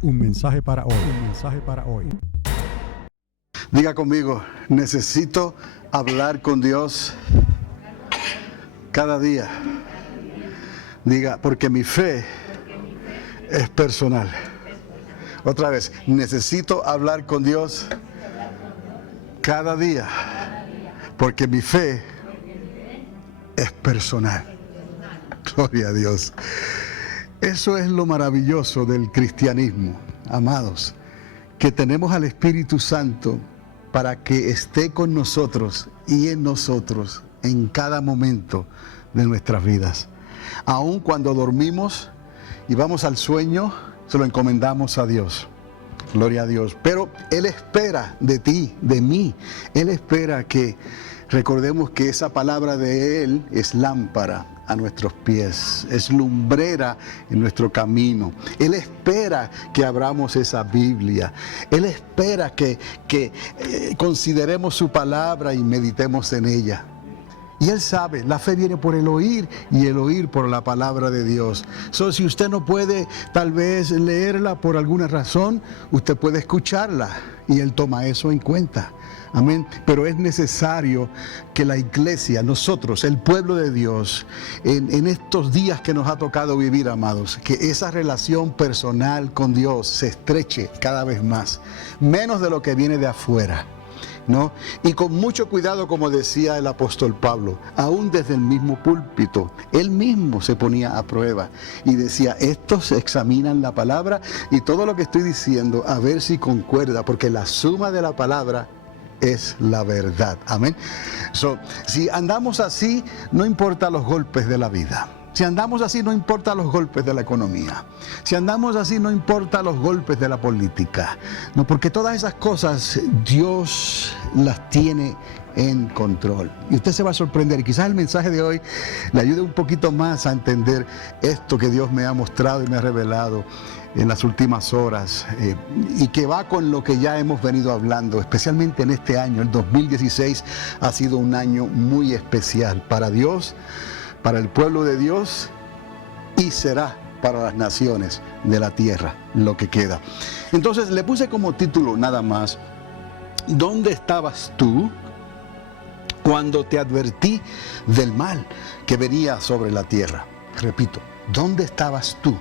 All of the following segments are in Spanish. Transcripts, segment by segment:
Un mensaje para hoy. Un mensaje para hoy. Diga conmigo, necesito hablar con Dios cada día. Diga, porque mi fe es personal. Otra vez, necesito hablar con Dios cada día, porque mi fe es personal. Gloria a Dios. Eso es lo maravilloso del cristianismo, amados, que tenemos al Espíritu Santo para que esté con nosotros y en nosotros en cada momento de nuestras vidas. Aun cuando dormimos y vamos al sueño, se lo encomendamos a Dios. Gloria a Dios. Pero Él espera de ti, de mí. Él espera que recordemos que esa palabra de Él es lámpara a nuestros pies, es lumbrera en nuestro camino. Él espera que abramos esa Biblia. Él espera que consideremos su palabra y meditemos en ella. Y Él sabe, la fe viene por el oír y el oír por la palabra de Dios. Si usted no puede tal vez leerla por alguna razón, usted puede escucharla y Él toma eso en cuenta. Amén. Pero es necesario que la iglesia, nosotros, el pueblo de Dios, en estos días que nos ha tocado vivir, amados, que esa relación personal con Dios se estreche cada vez más, menos de lo que viene de afuera, ¿no? Y con mucho cuidado, como decía el apóstol Pablo, aún desde el mismo púlpito, él mismo se ponía a prueba y decía, estos examinan la palabra y todo lo que estoy diciendo, a ver si concuerda, porque la suma de la palabra es la verdad. Amén. Si andamos así, no importa los golpes de la vida. Si andamos así, no importa los golpes de la economía. Si andamos así, no importa los golpes de la política. No, porque todas esas cosas Dios las tiene en control. Y usted se va a sorprender. Y quizás el mensaje de hoy le ayude un poquito más a entender esto que Dios me ha mostrado y me ha revelado en las últimas horas, y que va con lo que ya hemos venido hablando, especialmente en este año. El 2016 ha sido un año muy especial para Dios, para el pueblo de Dios, y será para las naciones de la tierra lo que queda. Entonces le puse como título nada más, ¿dónde estabas tú cuando te advertí del mal que venía sobre la tierra? Repito, ¿dónde estabas tú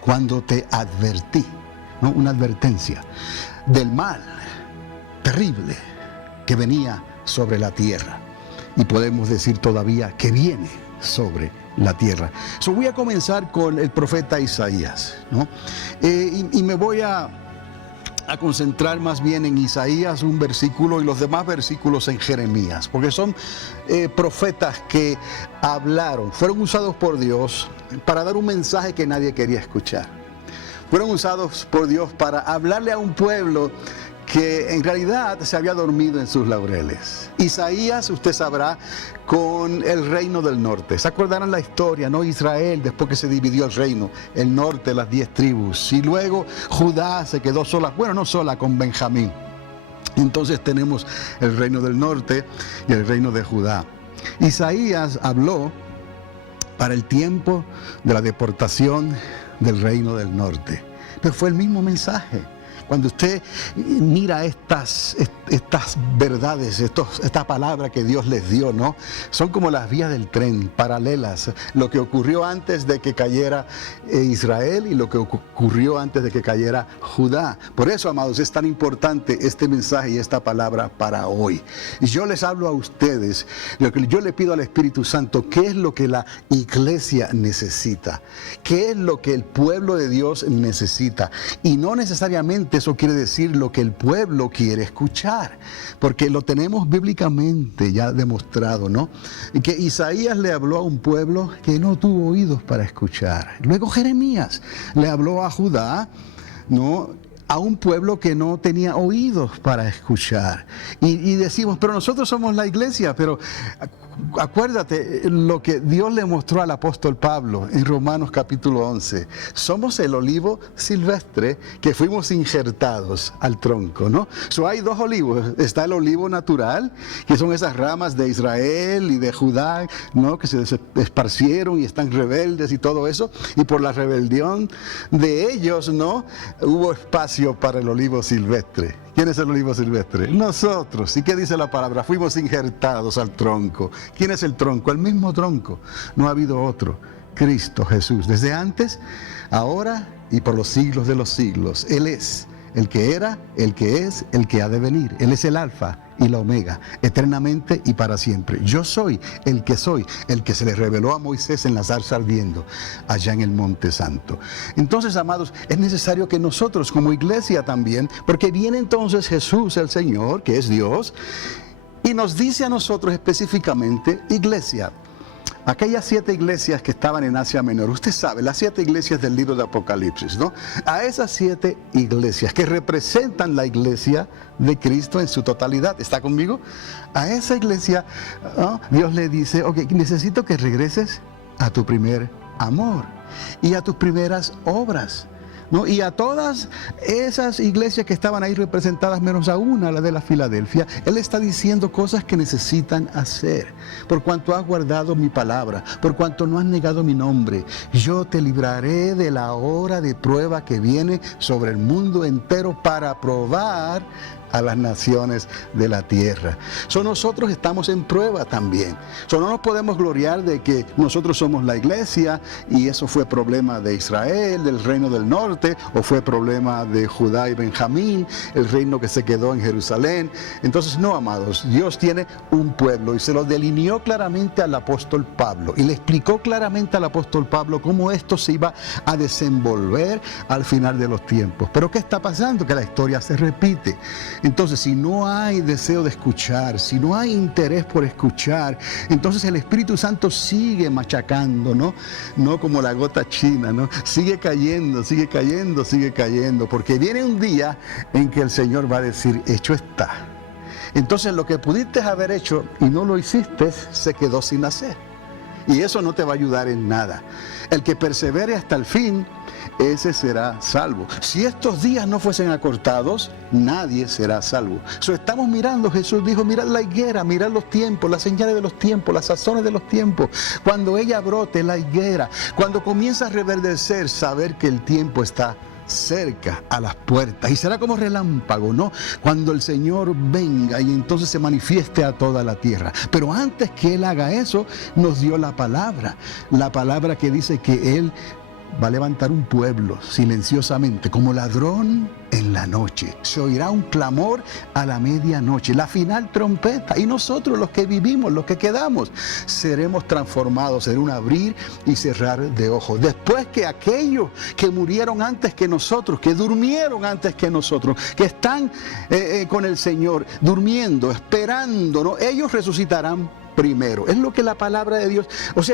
cuando te advertí? ¿No? Una advertencia del mal terrible que venía sobre la tierra, y podemos decir todavía que viene sobre la tierra. Voy a comenzar con el profeta Isaías, ¿no? Y me voy a concentrar más bien en Isaías, un versículo, y los demás versículos en Jeremías, porque son profetas que hablaron, fueron usados por Dios para dar un mensaje que nadie quería escuchar. Fueron usados por Dios para hablarle a un pueblo que en realidad se había dormido en sus laureles. Isaías, usted sabrá, con el reino del norte. ¿Se acordarán la historia, no? Israel, después que se dividió el reino, el norte, las 10 tribus. Y luego Judá se quedó sola, bueno, no sola, con Benjamín. Entonces tenemos el reino del norte y el reino de Judá. Isaías habló para el tiempo de la deportación del reino del norte. Pero fue el mismo mensaje. Cuando usted mira estas verdades, esta palabra que Dios les dio, ¿no? Son como las vías del tren, paralelas. Lo que ocurrió antes de que cayera Israel y lo que ocurrió antes de que cayera Judá. Por eso, amados, es tan importante este mensaje y esta palabra para hoy. Y yo les hablo a ustedes, yo le pido al Espíritu Santo, ¿qué es lo que la iglesia necesita? ¿Qué es lo que el pueblo de Dios necesita? Y no necesariamente eso quiere decir lo que el pueblo quiere escuchar, porque lo tenemos bíblicamente ya demostrado, ¿no? Que Isaías le habló a un pueblo que no tuvo oídos para escuchar. Luego Jeremías le habló a Judá, ¿no? a un pueblo que no tenía oídos para escuchar. Y decimos, pero nosotros somos la iglesia, pero acuérdate lo que Dios le mostró al apóstol Pablo en Romanos capítulo 11. Somos el olivo silvestre que fuimos injertados al tronco, ¿no? Hay dos olivos. Está el olivo natural, que son esas ramas de Israel y de Judá, ¿no? Que se esparcieron y están rebeldes y todo eso. Y por la rebelión de ellos, ¿no? Hubo espacio para el olivo silvestre. ¿Quién es el olivo silvestre? Nosotros. ¿Y qué dice la palabra? Fuimos injertados al tronco. ¿Quién es el tronco? El mismo tronco. No ha habido otro. Cristo Jesús. Desde antes, ahora y por los siglos de los siglos. Él es el que era, el que es, el que ha de venir. Él es el alfa y la omega, eternamente y para siempre. Yo soy el que se le reveló a Moisés en la zarza ardiendo, allá en el Monte Santo. Entonces, amados, es necesario que nosotros como iglesia también, porque viene entonces Jesús el Señor, que es Dios, y nos dice a nosotros específicamente, iglesia, aquellas 7 iglesias que estaban en Asia Menor, usted sabe, las 7 iglesias del libro de Apocalipsis, ¿no? A esas 7 iglesias que representan la iglesia de Cristo en su totalidad, ¿está conmigo? A esa iglesia, ¿no? Dios le dice, ok, necesito que regreses a tu primer amor y a tus primeras obras, ¿no? Y a todas esas iglesias que estaban ahí representadas, menos a una, la de la Filadelfia, Él está diciendo cosas que necesitan hacer. Por cuanto has guardado mi palabra, por cuanto no has negado mi nombre, yo te libraré de la hora de prueba que viene sobre el mundo entero para probar a las naciones de la tierra. Nosotros estamos en prueba también. No nos podemos gloriar de que nosotros somos la iglesia y eso fue problema de Israel, del reino del norte, o fue problema de Judá y Benjamín, el reino que se quedó en Jerusalén. Entonces, no, amados, Dios tiene un pueblo y se lo delineó claramente al apóstol Pablo y le explicó claramente al apóstol Pablo cómo esto se iba a desenvolver al final de los tiempos. Pero ¿qué está pasando? Que la historia se repite. Entonces, si no hay deseo de escuchar, si no hay interés por escuchar, entonces el Espíritu Santo sigue machacando, ¿no? No como la gota china, ¿no? Sigue cayendo, porque viene un día en que el Señor va a decir, hecho está. Entonces, lo que pudiste haber hecho y no lo hiciste, se quedó sin hacer. Y eso no te va a ayudar en nada. El que persevere hasta el fin, ese será salvo. Si estos días no fuesen acortados, nadie será salvo. Estamos mirando, Jesús dijo, mirad la higuera, mirad los tiempos, las señales de los tiempos, las sazones de los tiempos. Cuando ella brote, la higuera, cuando comienza a reverdecer, saber que el tiempo está cerca, a las puertas, y será como relámpago, ¿no? Cuando el Señor venga y entonces se manifieste a toda la tierra. Pero antes que Él haga eso, nos dio la palabra que dice que Él va a levantar un pueblo silenciosamente, como ladrón en la noche. Se oirá un clamor a la medianoche, la final trompeta. Y nosotros, los que vivimos, los que quedamos, seremos transformados en un abrir y cerrar de ojos. Después que aquellos que murieron antes que nosotros, que durmieron antes que nosotros, que están con el Señor, durmiendo, esperando, ¿no? Ellos resucitarán primero. Es lo que la palabra de Dios,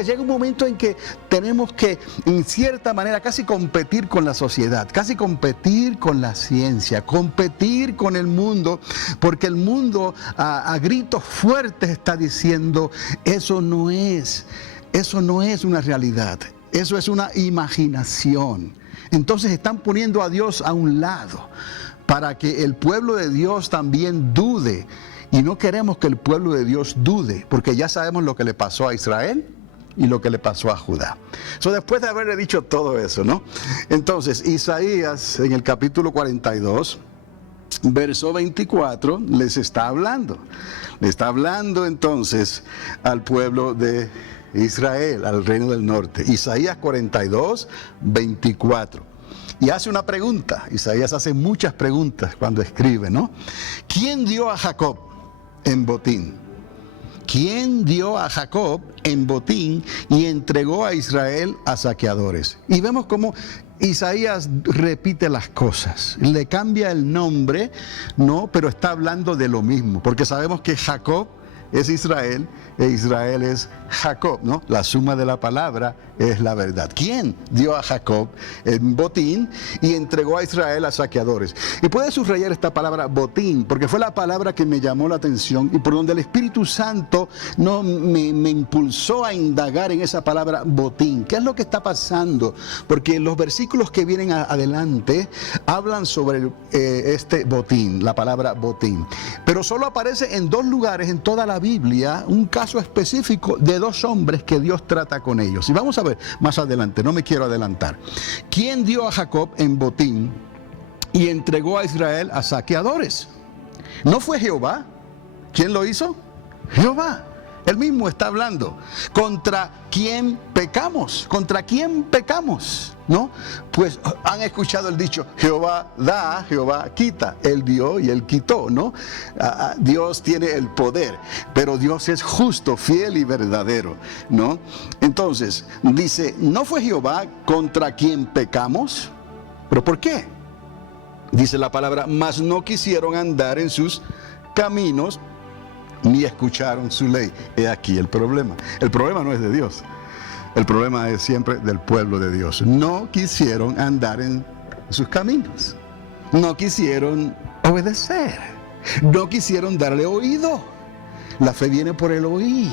llega un momento en que tenemos que, en cierta manera, casi competir con la sociedad, casi competir con la ciencia, competir con el mundo, porque el mundo a gritos fuertes está diciendo, eso no es una realidad, eso es una imaginación. Entonces están poniendo a Dios a un lado, para que el pueblo de Dios también dude. Y no queremos que el pueblo de Dios dude, porque ya sabemos lo que le pasó a Israel y lo que le pasó a Judá. Después de haberle dicho todo eso, ¿no? Entonces, Isaías, en el capítulo 42, verso 24, les está hablando. Le está hablando entonces al pueblo de Israel, al reino del norte. Isaías 42, 24. Y hace una pregunta. Isaías hace muchas preguntas cuando escribe, ¿no? ¿Quién dio a Jacob en botín? ¿Quién dio a Jacob en botín y entregó a Israel a saqueadores? Y vemos cómo Isaías repite las cosas, le cambia el nombre, no, pero está hablando de lo mismo, porque sabemos que Jacob es Israel e Israel es Jacob, ¿no? La suma de la palabra es la verdad. ¿Quién dio a Jacob el botín y entregó a Israel a saqueadores? Y puede subrayar esta palabra botín, porque fue la palabra que me llamó la atención y por donde el Espíritu Santo no me impulsó a indagar en esa palabra botín. ¿Qué es lo que está pasando? Porque los versículos que vienen adelante hablan sobre este botín, la palabra botín. Pero solo aparece en 2 lugares en toda la Biblia un caso específico de 2 hombres que Dios trata con ellos. Y vamos a ver más adelante, no me quiero adelantar. ¿Quién dio a Jacob en botín y entregó a Israel a saqueadores? ¿No fue Jehová? ¿Quién lo hizo? Jehová. Él mismo está hablando. ¿Contra quién pecamos? ¿Contra quién pecamos? ¿No? Pues han escuchado el dicho, Jehová da, Jehová quita. Él dio y él quitó, ¿no? Dios tiene el poder, pero Dios es justo, fiel y verdadero, ¿no? Entonces, dice, ¿no fue Jehová contra quien pecamos? ¿Pero por qué? Dice la palabra, mas no quisieron andar en sus caminos, ni escucharon su ley. He aquí el problema. El problema no es de Dios. El problema es siempre del pueblo de Dios. No quisieron andar en sus caminos. No quisieron obedecer. No quisieron darle oído. La fe viene por el oír.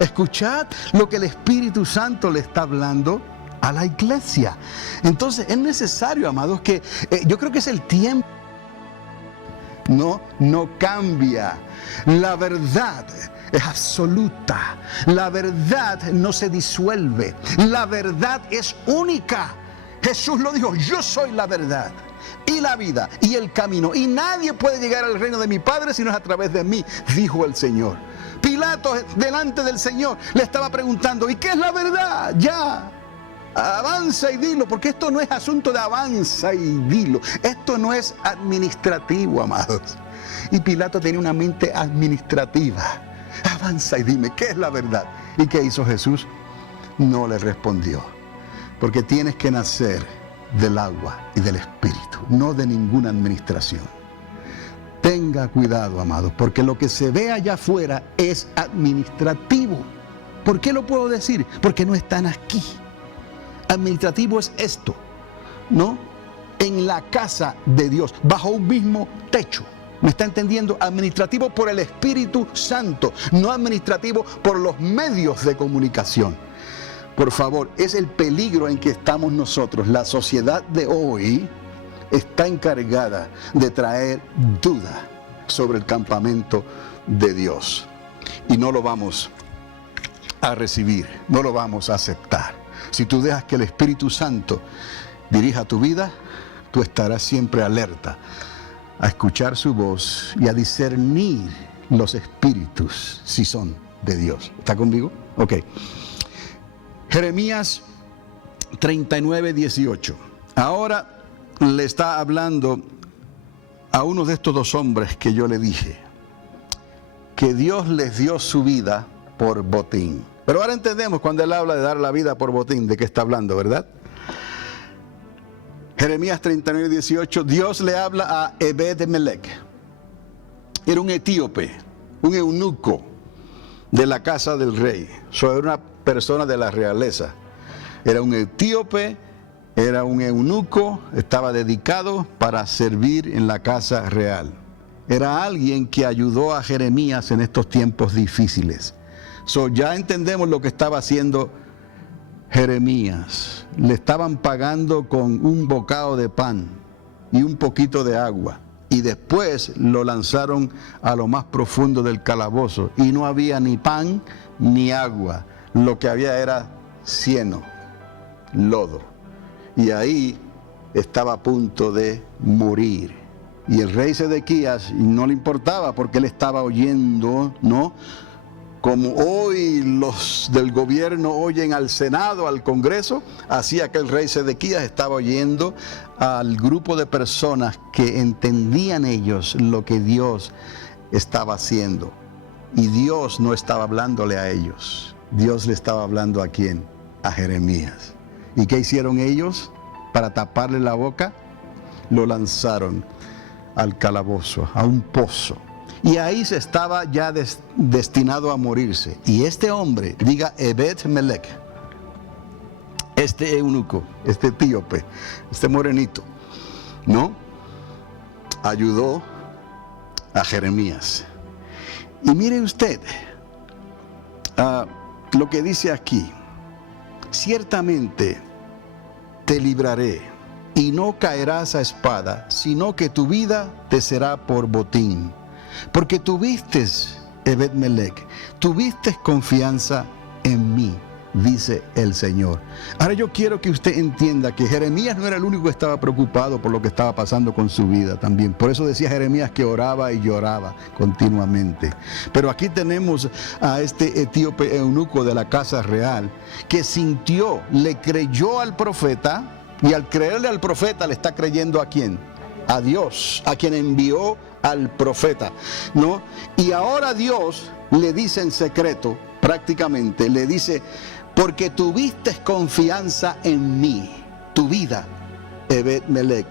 Escuchad lo que el Espíritu Santo le está hablando a la iglesia. Entonces es necesario, amados, que yo creo que es el tiempo. No cambia. La verdad es absoluta. La verdad no se disuelve. La verdad es única. Jesús lo dijo, yo soy la verdad y la vida y el camino. Y nadie puede llegar al reino de mi Padre si no es a través de mí, dijo el Señor. Pilato delante del Señor le estaba preguntando, ¿y qué es la verdad? Ya. Avanza y dilo, porque esto no es asunto de avanza y dilo. Esto no es administrativo, amados. Y Pilato tenía una mente administrativa. Avanza y dime, ¿qué es la verdad? ¿Y qué hizo Jesús? No le respondió. Porque tienes que nacer del agua y del Espíritu, no de ninguna administración. Tenga cuidado, amados, porque lo que se ve allá afuera es administrativo. ¿Por qué lo puedo decir? Porque no están aquí. Administrativo es esto, ¿no? En la casa de Dios, bajo un mismo techo. ¿Me está entendiendo? Administrativo por el Espíritu Santo, no administrativo por los medios de comunicación. Por favor, es el peligro en que estamos nosotros. La sociedad de hoy está encargada de traer duda sobre el campamento de Dios. Y no lo vamos a recibir, no lo vamos a aceptar. Si tú dejas que el Espíritu Santo dirija tu vida, tú estarás siempre alerta a escuchar su voz y a discernir los espíritus si son de Dios. ¿Está conmigo? Ok. Jeremías 39:18. Ahora le está hablando a uno de estos 2 hombres que yo le dije que Dios les dio su vida por botín. Pero ahora entendemos cuando él habla de dar la vida por botín, de qué está hablando, ¿verdad? Jeremías 39:18, Dios le habla a Ebed-Melech. Era un etíope, un eunuco de la casa del rey. Era una persona de la realeza. Era un etíope, era un eunuco, estaba dedicado para servir en la casa real. Era alguien que ayudó a Jeremías en estos tiempos difíciles. Ya entendemos lo que estaba haciendo Jeremías. Le estaban pagando con un bocado de pan y un poquito de agua. Y después lo lanzaron a lo más profundo del calabozo. Y no había ni pan ni agua. Lo que había era cieno, lodo. Y ahí estaba a punto de morir. Y el rey Sedequías no le importaba porque él estaba oyendo, ¿no? Como hoy los del gobierno oyen al Senado, al Congreso, así aquel rey Sedequías estaba oyendo al grupo de personas que entendían ellos lo que Dios estaba haciendo. Y Dios no estaba hablándole a ellos. Dios le estaba hablando ¿a quién? A Jeremías. ¿Y qué hicieron ellos? Para taparle la boca, lo lanzaron al calabozo, a un pozo. y ahí se estaba ya destinado a morirse. Y este hombre, diga Ebed-Melech, este eunuco, este etíope, este morenito, ¿no? Ayudó a Jeremías. Y mire usted lo que dice aquí: ciertamente te libraré y no caerás a espada, sino que tu vida te será por botín. Porque tuviste, Ebed-Melech, tuviste confianza en mí, dice el Señor. Ahora yo quiero que usted entienda que Jeremías no era el único que estaba preocupado por lo que estaba pasando con su vida también. Por eso decía Jeremías que oraba y lloraba continuamente. Pero aquí tenemos a este etíope eunuco de la casa real que sintió, le creyó al profeta, y al creerle al profeta le está creyendo ¿a quién? A Dios, a quien envió al profeta, ¿no? Y ahora Dios le dice en secreto, prácticamente, le dice: porque tuviste confianza en mí, tu vida, Ebed-Melech,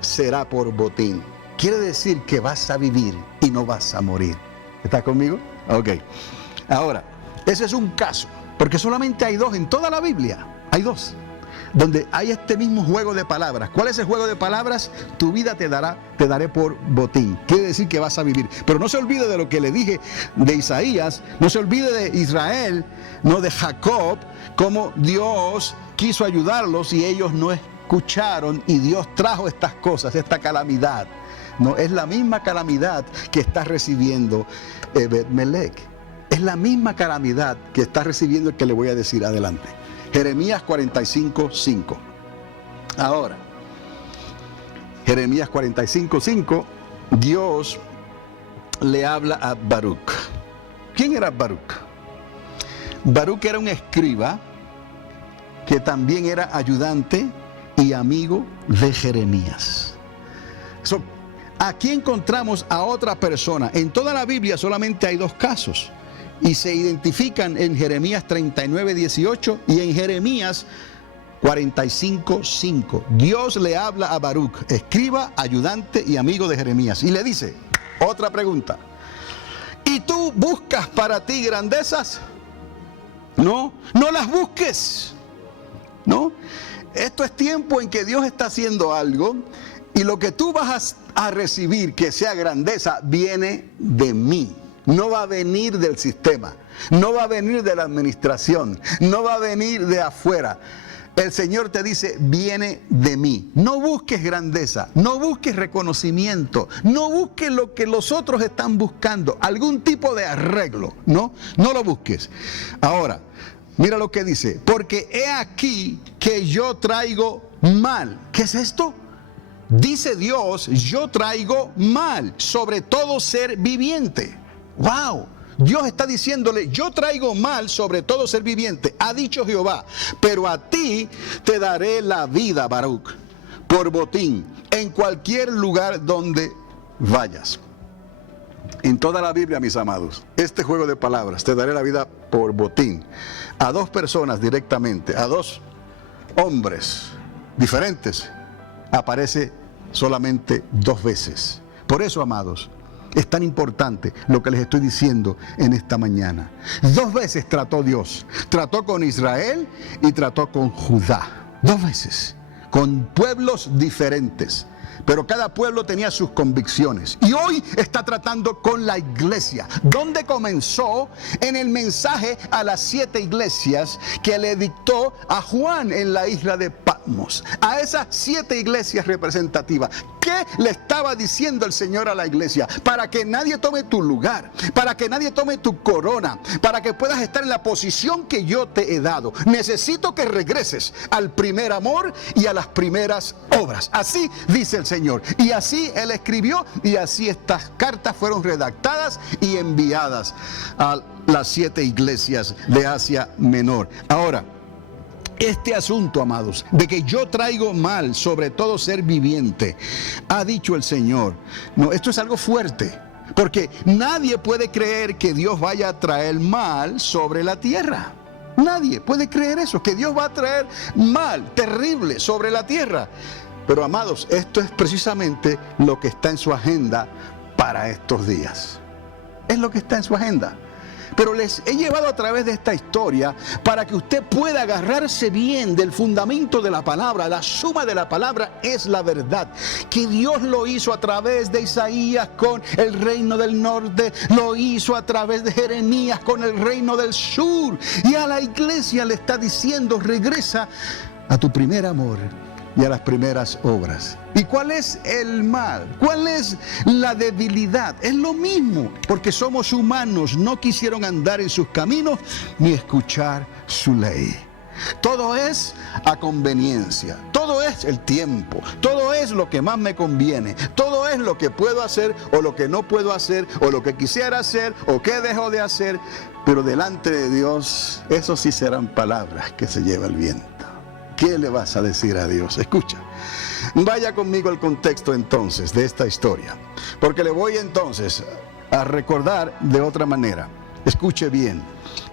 será por botín. Quiere decir que vas a vivir y no vas a morir. ¿Estás conmigo? Ok. Ahora, ese es un caso, porque solamente hay dos en toda la Biblia. Hay dos donde hay este mismo juego de palabras. ¿Cuál es el juego de palabras? Tu vida te daré por botín. Quiere decir que vas a vivir. Pero no se olvide de lo que le dije de Isaías, no se olvide de Israel, no de Jacob, cómo Dios quiso ayudarlos y ellos no escucharon, y Dios trajo estas cosas, esta calamidad. No, es la misma calamidad que está recibiendo Ebed-Melech. Es la misma calamidad que está recibiendo el que le voy a decir adelante. Jeremías 45:5. Ahora, Jeremías 45:5, Dios le habla a Baruch. ¿Quién era Baruch? Baruch era un escriba que también era ayudante y amigo de Jeremías. Aquí encontramos a otra persona. En toda la Biblia solamente hay dos casos, y se identifican en Jeremías 39:18 y en Jeremías 45:5. Dios le habla a Baruch, escriba, ayudante y amigo de Jeremías, y le dice, otra pregunta: ¿y tú buscas para ti grandezas? No, no las busques. No, esto es tiempo en que Dios está haciendo algo, y lo que tú vas a recibir que sea grandeza viene de mí. No va a venir del sistema, no va a venir de la administración, no va a venir de afuera. El Señor te dice, viene de mí. No busques grandeza, no busques reconocimiento, no busques lo que los otros están buscando, algún tipo de arreglo, no lo busques. Ahora, mira lo que dice: porque he aquí que yo traigo mal. ¿Qué es esto? Dice Dios, yo traigo mal sobre todo ser viviente. ¡Wow! Dios está diciéndole, yo traigo mal sobre todo ser viviente, ha dicho Jehová, pero a ti te daré la vida, Baruch, por botín, en cualquier lugar donde vayas. En toda la Biblia, mis amados, este juego de palabras, te daré la vida por botín, a dos personas directamente, a dos hombres diferentes, aparece solamente dos veces. Por eso, amados, es tan importante lo que les estoy diciendo en esta mañana. Dos veces trató Dios. Trató con Israel y trató con Judá. Dos veces. Con pueblos diferentes. Pero cada pueblo tenía sus convicciones. Y hoy está tratando con la iglesia. ¿Dónde comenzó? En el mensaje a las 7 iglesias que le dictó a Juan en la isla de Patmos. A esas 7 iglesias representativas. ¿Qué le estaba diciendo el Señor a la iglesia? Para que nadie tome tu lugar, para que nadie tome tu corona, para que puedas estar en la posición que yo te he dado. Necesito que regreses al primer amor y a las primeras obras. Así dice el Señor. Y así Él escribió, y así estas cartas fueron redactadas y enviadas a las 7 iglesias de Asia Menor. Ahora, este asunto, amados, de que yo traigo mal sobre todo ser viviente, ha dicho el Señor. No, esto es algo fuerte, porque nadie puede creer que Dios vaya a traer mal sobre la tierra. Nadie puede creer eso, que Dios va a traer mal, terrible, sobre la tierra. Pero, amados, esto es precisamente lo que está en su agenda para estos días. Es lo que está en su agenda. Pero les he llevado a través de esta historia para que usted pueda agarrarse bien del fundamento de la palabra. La suma de la palabra es la verdad. Que Dios lo hizo a través de Isaías con el reino del norte. Lo hizo a través de Jeremías con el reino del sur. Y a la iglesia le está diciendo: regresa a tu primer amor y a las primeras obras. ¿Y cuál es el mal? ¿Cuál es la debilidad? Es lo mismo, porque somos humanos. No quisieron andar en sus caminos ni escuchar su ley. Todo es a conveniencia, todo es el tiempo, todo es lo que más me conviene, todo es lo que puedo hacer o lo que no puedo hacer, o lo que quisiera hacer o que dejo de hacer. Pero delante de Dios, eso sí serán palabras que se lleva el viento. ¿Qué le vas a decir a Dios? Escucha, vaya conmigo al contexto entonces de esta historia, porque le voy entonces a recordar de otra manera. Escuche bien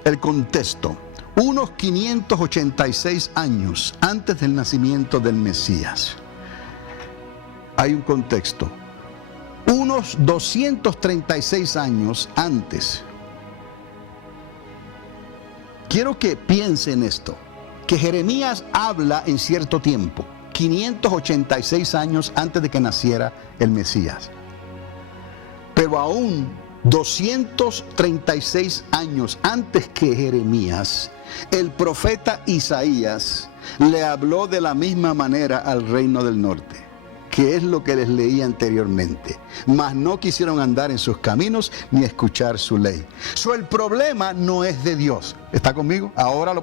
el contexto. Unos 586 años antes del nacimiento del Mesías, hay un contexto. Unos 236 años antes. Quiero que piense en esto, que Jeremías habla en cierto tiempo, 586 años antes de que naciera el Mesías. Pero aún 236 años antes que Jeremías, el profeta Isaías le habló de la misma manera al reino del norte, que es lo que les leí anteriormente. Mas no quisieron andar en sus caminos ni escuchar su ley. El problema no es de Dios. ¿Está conmigo? Ahora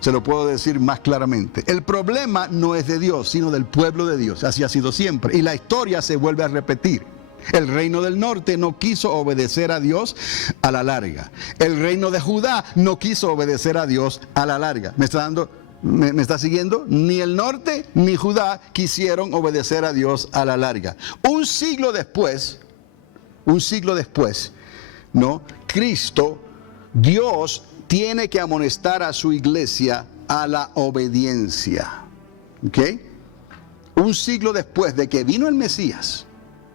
se lo puedo decir más claramente. El problema no es de Dios, sino del pueblo de Dios. Así ha sido siempre. Y la historia se vuelve a repetir. El reino del norte no quiso obedecer a Dios a la larga. El reino de Judá no quiso obedecer a Dios a la larga. ¿Me está siguiendo? Ni el norte ni Judá quisieron obedecer a Dios a la larga. Un siglo después, ¿no? Cristo, Dios, tiene que amonestar a su iglesia a la obediencia. ¿Ok? Un siglo después de que vino el Mesías.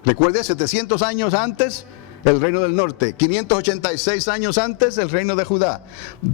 Recuerde, 700 años antes, el reino del norte. 586 años antes, el reino de Judá.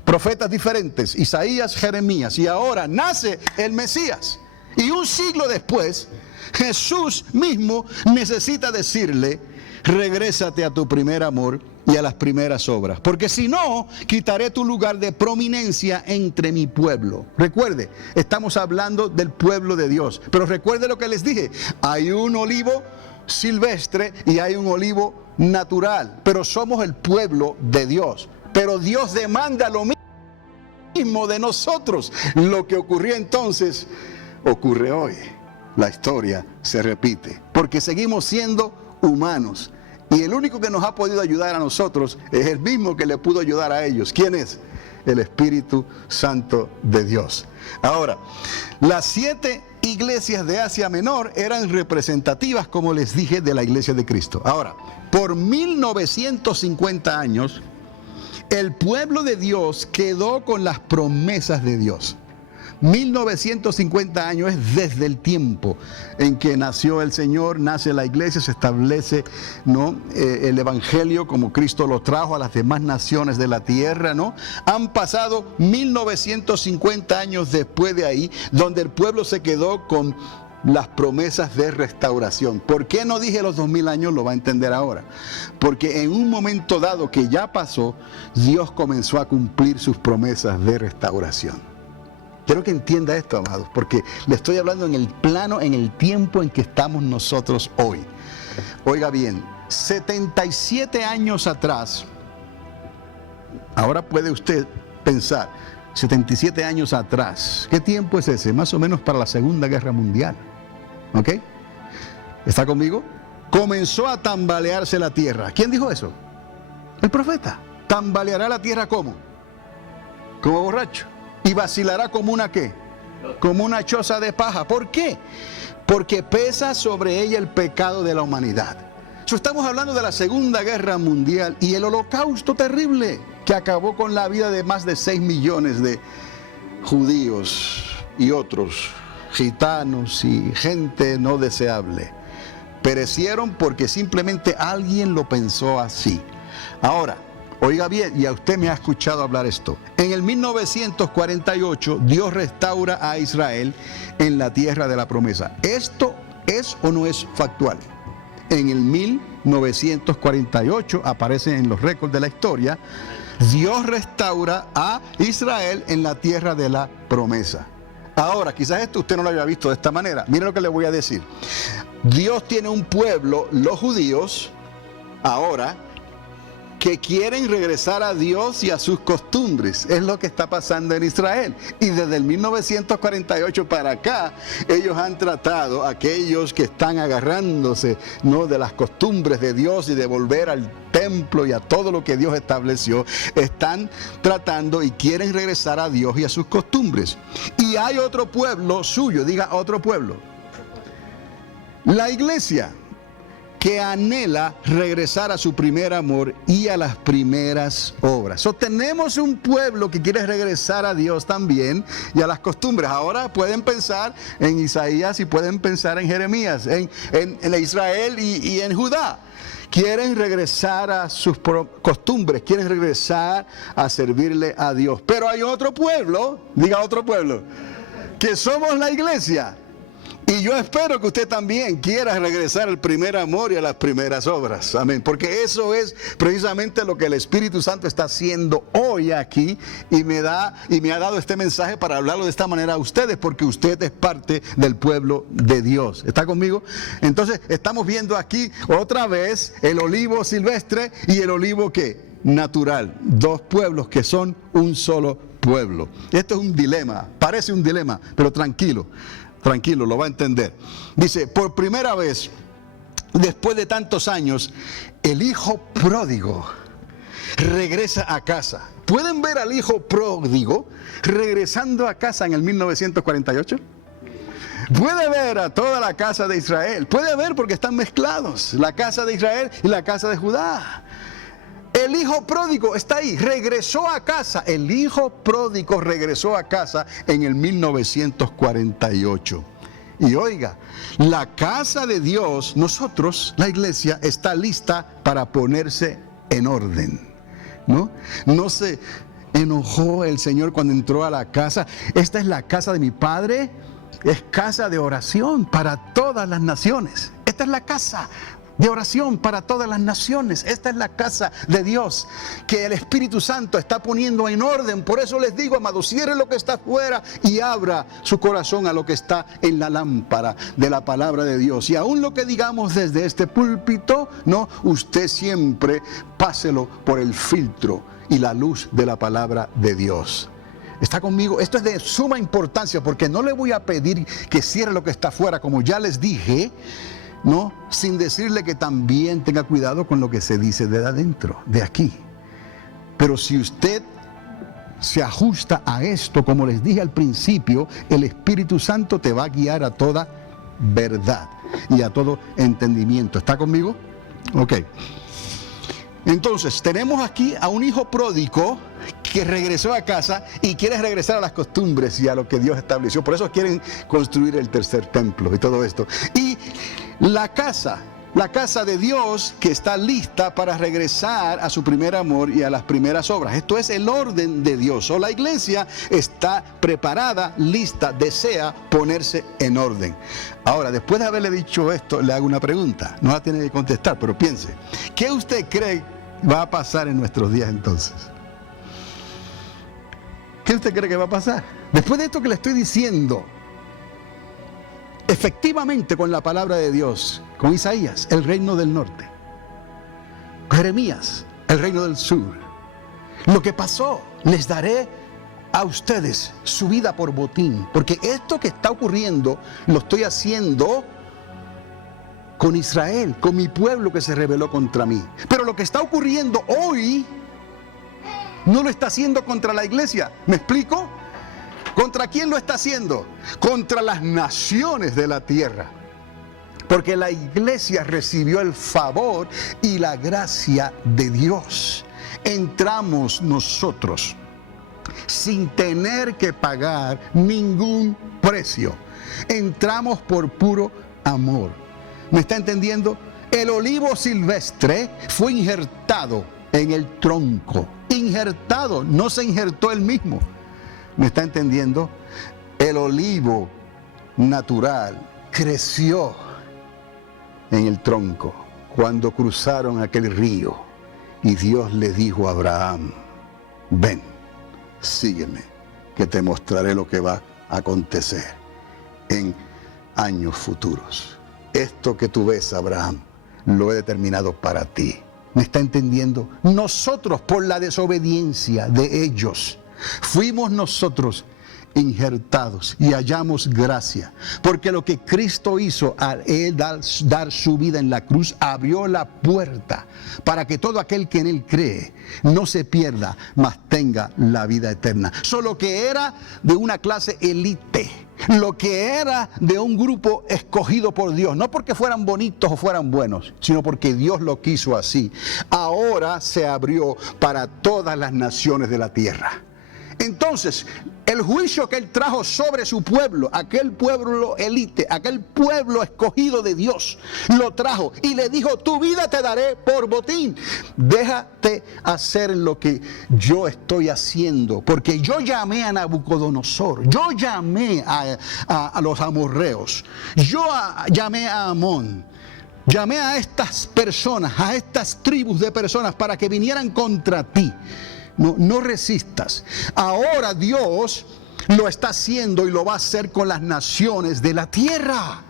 Profetas diferentes, Isaías, Jeremías. Y ahora nace el Mesías. Y un siglo después, Jesús mismo necesita decirle: regrésate a tu primer amor y a las primeras obras, porque si no, quitaré tu lugar de prominencia entre mi pueblo. Recuerde, estamos hablando del pueblo de Dios, pero recuerde lo que les dije: hay un olivo silvestre y hay un olivo natural, pero somos el pueblo de Dios. Pero Dios demanda lo mismo de nosotros. Lo que ocurrió entonces ocurre hoy. La historia se repite, porque seguimos siendo humanos. Y el único que nos ha podido ayudar a nosotros es el mismo que le pudo ayudar a ellos. ¿Quién es? El Espíritu Santo de Dios. Ahora, las 7 iglesias de Asia Menor eran representativas, como les dije, de la iglesia de Cristo. Ahora, por 1950 años, el pueblo de Dios quedó con las promesas de Dios. 1950 años es desde el tiempo en que nació el Señor, nace la iglesia, se establece, ¿no?, el evangelio como Cristo lo trajo a las demás naciones de la tierra, ¿no? Han pasado 1950 años después de ahí, donde el pueblo se quedó con las promesas de restauración. ¿Por qué no dije los 2000 años? Lo va a entender ahora. Porque en un momento dado que ya pasó, Dios comenzó a cumplir sus promesas de restauración. Quiero que entienda esto, amados, porque le estoy hablando en el plano, en el tiempo en que estamos nosotros hoy. Oiga bien, 77 años atrás, ahora puede usted pensar, 77 años atrás, ¿qué tiempo es ese? Más o menos para la Segunda Guerra Mundial. ¿Ok? ¿Está conmigo? Comenzó a tambalearse la tierra. ¿Quién dijo eso? El profeta. ¿Tambaleará la tierra cómo? Como borracho. Y vacilará como una ¿qué? Como una choza de paja. ¿Por qué? Porque pesa sobre ella el pecado de la humanidad. Estamos hablando de la Segunda Guerra Mundial y el holocausto terrible que acabó con la vida de más de 6 millones de judíos y otros gitanos y gente no deseable. Perecieron porque simplemente alguien lo pensó así. Ahora, oiga bien, y a usted me ha escuchado hablar esto. En el 1948, Dios restaura a Israel en la tierra de la promesa. ¿Esto es o no es factual? En el 1948, aparece en los récords de la historia, Dios restaura a Israel en la tierra de la promesa. Ahora, quizás esto usted no lo había visto de esta manera. Mire lo que le voy a decir. Dios tiene un pueblo, los judíos, ahora, que quieren regresar a Dios y a sus costumbres. Es lo que está pasando en Israel. Y desde el 1948 para acá, ellos han tratado, aquellos que están agarrándose, ¿no?, de las costumbres de Dios y de volver al templo y a todo lo que Dios estableció, están tratando y quieren regresar a Dios y a sus costumbres. Y hay otro pueblo suyo, diga otro pueblo. La iglesia, que anhela regresar a su primer amor y a las primeras obras. Tenemos un pueblo que quiere regresar a Dios también y a las costumbres. Ahora pueden pensar en Isaías y pueden pensar en Jeremías, en Israel y en Judá. Quieren regresar a sus costumbres, quieren regresar a servirle a Dios. Pero hay otro pueblo, diga otro pueblo, que somos la iglesia. Y yo espero que usted también quiera regresar al primer amor y a las primeras obras. Amén. Porque eso es precisamente lo que el Espíritu Santo está haciendo hoy aquí y me ha dado este mensaje para hablarlo de esta manera a ustedes, porque usted es parte del pueblo de Dios. ¿Está conmigo? Entonces estamos viendo aquí otra vez el olivo silvestre y el olivo ¿qué? Natural. Dos pueblos que son un solo pueblo. Esto es un dilema, parece un dilema, pero tranquilo, lo va a entender. Dice, por primera vez, después de tantos años, el hijo pródigo regresa a casa. ¿Pueden ver al hijo pródigo regresando a casa en el 1948? Puede ver a toda la casa de Israel. Puede ver porque están mezclados, la casa de Israel y la casa de Judá. El hijo pródigo está ahí, regresó a casa. El hijo pródigo regresó a casa en el 1948. Y oiga, la casa de Dios, nosotros, la iglesia, está lista para ponerse en orden, ¿no? No se enojó el Señor cuando entró a la casa. Esta es la casa de mi Padre, es casa de oración para todas las naciones. Esta es la casa de oración para todas las naciones. Esta es la casa de Dios que el Espíritu Santo está poniendo en orden. Por eso les digo, amados, cierre lo que está afuera y abra su corazón a lo que está en la lámpara de la palabra de Dios. Y aún lo que digamos desde este púlpito, no, usted siempre páselo por el filtro y la luz de la palabra de Dios. ¿Está conmigo? Esto es de suma importancia, porque no le voy a pedir que cierre lo que está afuera, como ya les dije, ¿no?, sin decirle que también tenga cuidado con lo que se dice de adentro, de aquí. Pero si usted se ajusta a esto, como les dije al principio, el Espíritu Santo te va a guiar a toda verdad y a todo entendimiento. ¿Está conmigo? Ok. Entonces, tenemos aquí a un hijo pródigo que regresó a casa y quiere regresar a las costumbres y a lo que Dios estableció. Por eso quieren construir el tercer templo y todo esto. Y la casa de Dios que está lista para regresar a su primer amor y a las primeras obras. Esto es el orden de Dios. O la iglesia está preparada, lista, desea ponerse en orden. Ahora, después de haberle dicho esto, le hago una pregunta. No la tiene que contestar, pero piense. ¿Qué usted cree va a pasar en nuestros días entonces? ¿Qué usted cree que va a pasar? Después de esto que le estoy diciendo, efectivamente con la palabra de Dios, con Isaías, el reino del norte, Jeremías, el reino del sur, lo que pasó, les daré a ustedes su vida por botín, porque esto que está ocurriendo lo estoy haciendo con Israel, con mi pueblo que se rebeló contra mí. Pero lo que está ocurriendo hoy no lo está haciendo contra la iglesia. ¿Me explico? ¿Contra quién lo está haciendo? Contra las naciones de la tierra. Porque la iglesia recibió el favor y la gracia de Dios. Entramos nosotros sin tener que pagar ningún precio. Entramos por puro amor. ¿Me está entendiendo? El olivo silvestre fue injertado en el tronco. Injertado, no se injertó él mismo. ¿Me está entendiendo? El olivo natural creció en el tronco cuando cruzaron aquel río. Y Dios le dijo a Abraham, ven, sígueme, que te mostraré lo que va a acontecer en años futuros. Esto que tú ves, Abraham, lo he determinado para ti. ¿Me está entendiendo? Nosotros, por la desobediencia de ellos, fuimos nosotros injertados y hallamos gracia, porque lo que Cristo hizo al él dar su vida en la cruz abrió la puerta para que todo aquel que en él cree no se pierda, mas tenga la vida eterna. Solo que era de una clase élite, lo que era de un grupo escogido por Dios, no porque fueran bonitos o fueran buenos, sino porque Dios lo quiso así. Ahora se abrió para todas las naciones de la tierra. Entonces, el juicio que él trajo sobre su pueblo, aquel pueblo élite, aquel pueblo escogido de Dios, lo trajo y le dijo, tu vida te daré por botín. Déjate hacer lo que yo estoy haciendo, porque yo llamé a Nabucodonosor, yo llamé a los amorreos, yo llamé a Amón. Llamé a estas personas, a estas tribus de personas para que vinieran contra ti. No resistas. Ahora Dios lo está haciendo y lo va a hacer con las naciones de la tierra.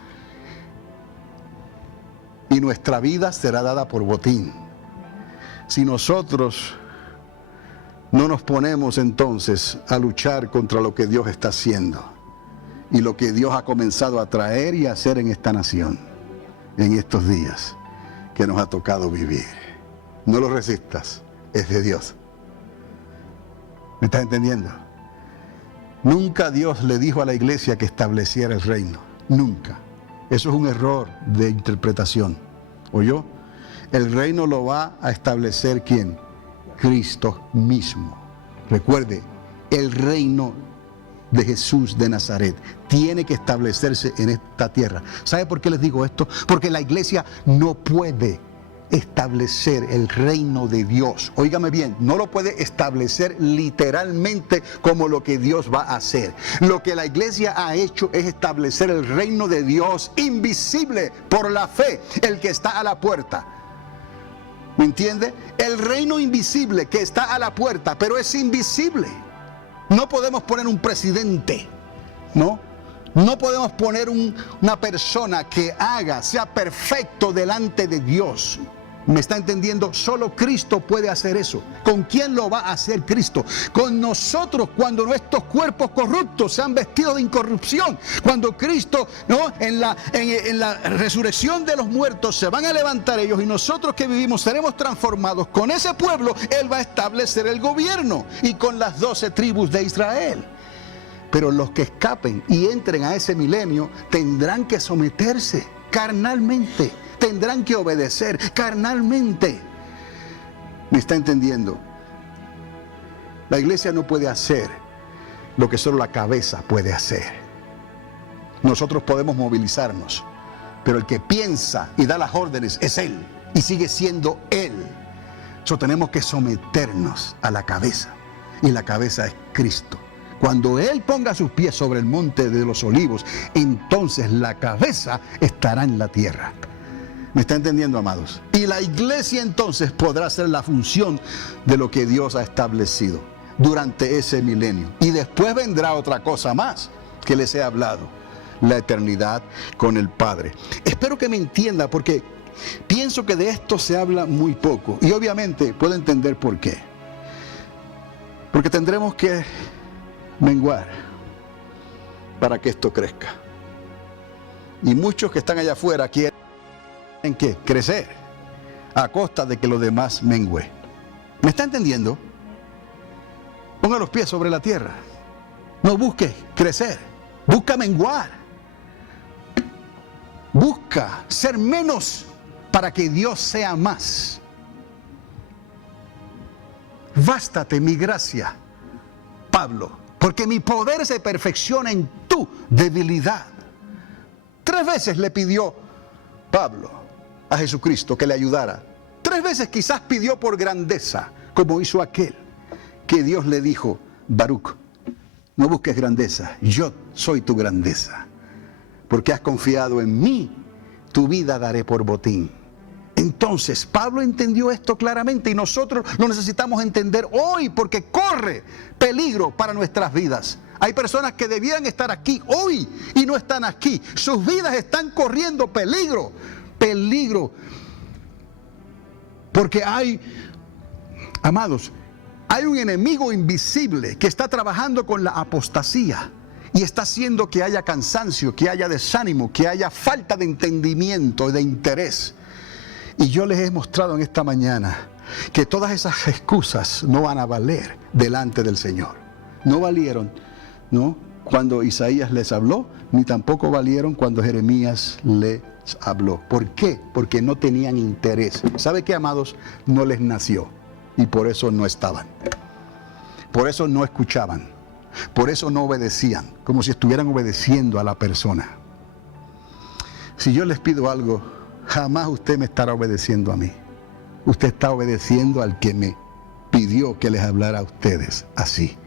Y nuestra vida será dada por botín. Si nosotros no nos ponemos entonces a luchar contra lo que Dios está haciendo y lo que Dios ha comenzado a traer y a hacer en esta nación, en estos días que nos ha tocado vivir. No lo resistas, es de Dios. ¿Me estás entendiendo? Nunca Dios le dijo a la iglesia que estableciera el reino. Nunca. Eso es un error de interpretación. ¿Oyó? El reino lo va a establecer ¿quién? Cristo mismo. Recuerde, el reino de Jesús de Nazaret tiene que establecerse en esta tierra. ¿Sabe por qué les digo esto? Porque la iglesia no puede establecer el reino de Dios. Óigame bien, no lo puede establecer literalmente como lo que Dios va a hacer. Lo que la iglesia ha hecho es establecer el reino de Dios invisible por la fe, el que está a la puerta. ¿Me entiende? El reino invisible que está a la puerta, pero es invisible. No podemos poner un presidente, ¿no? No podemos poner una persona que sea perfecto delante de Dios. ¿Me está entendiendo? Solo Cristo puede hacer eso. ¿Con quién lo va a hacer Cristo? Con nosotros, cuando nuestros cuerpos corruptos se han vestido de incorrupción. Cuando Cristo, ¿no? en la resurrección de los muertos se van a levantar ellos y nosotros que vivimos seremos transformados. Con ese pueblo Él va a establecer el gobierno y con las 12 tribus de Israel. Pero los que escapen y entren a ese milenio tendrán que someterse carnalmente. Tendrán que obedecer carnalmente. ¿Me está entendiendo? La iglesia no puede hacer lo que solo la cabeza puede hacer. Nosotros podemos movilizarnos, pero el que piensa y da las órdenes es Él y sigue siendo Él. Tenemos que someternos a la cabeza y la cabeza es Cristo. Cuando Él ponga sus pies sobre el monte de los olivos, entonces la cabeza estará en la tierra. ¿Me está entendiendo, amados? Y la iglesia entonces podrá hacer la función de lo que Dios ha establecido durante ese milenio. Y después vendrá otra cosa más que les he hablado: la eternidad con el Padre. Espero que me entienda, porque pienso que de esto se habla muy poco. Y obviamente puedo entender por qué. Porque tendremos que menguar para que esto crezca. Y muchos que están allá afuera quieren ¿qué? Crecer a costa de que lo demás mengüe. ¿Me está entendiendo? Ponga los pies sobre la tierra. No busque crecer, busca menguar. Busca ser menos para que Dios sea más. Bástate mi gracia, Pablo, porque mi poder se perfecciona en tu debilidad. 3 veces le pidió Pablo, a Jesucristo que le ayudara. 3 veces quizás pidió por grandeza, como hizo aquel, que Dios le dijo: Baruch, no busques grandeza, yo soy tu grandeza. Porque has confiado en mí, tu vida daré por botín. Entonces, Pablo entendió esto claramente y nosotros lo necesitamos entender hoy porque corre peligro para nuestras vidas. Hay personas que debían estar aquí hoy y no están aquí. Sus vidas están corriendo peligro, peligro. Porque hay, amados, hay un enemigo invisible que está trabajando con la apostasía y está haciendo que haya cansancio, que haya desánimo, que haya falta de entendimiento, de interés. Y yo les he mostrado en esta mañana que todas esas excusas no van a valer delante del Señor. No valieron, ¿no?, cuando Isaías les habló, ni tampoco valieron cuando Jeremías les habló. ¿Por qué? Porque no tenían interés. ¿Sabe qué, amados? No les nació y por eso no estaban. Por eso no escuchaban. Por eso no obedecían, como si estuvieran obedeciendo a la persona. Si yo les pido algo, jamás usted me estará obedeciendo a mí. Usted está obedeciendo al que me pidió que les hablara a ustedes así.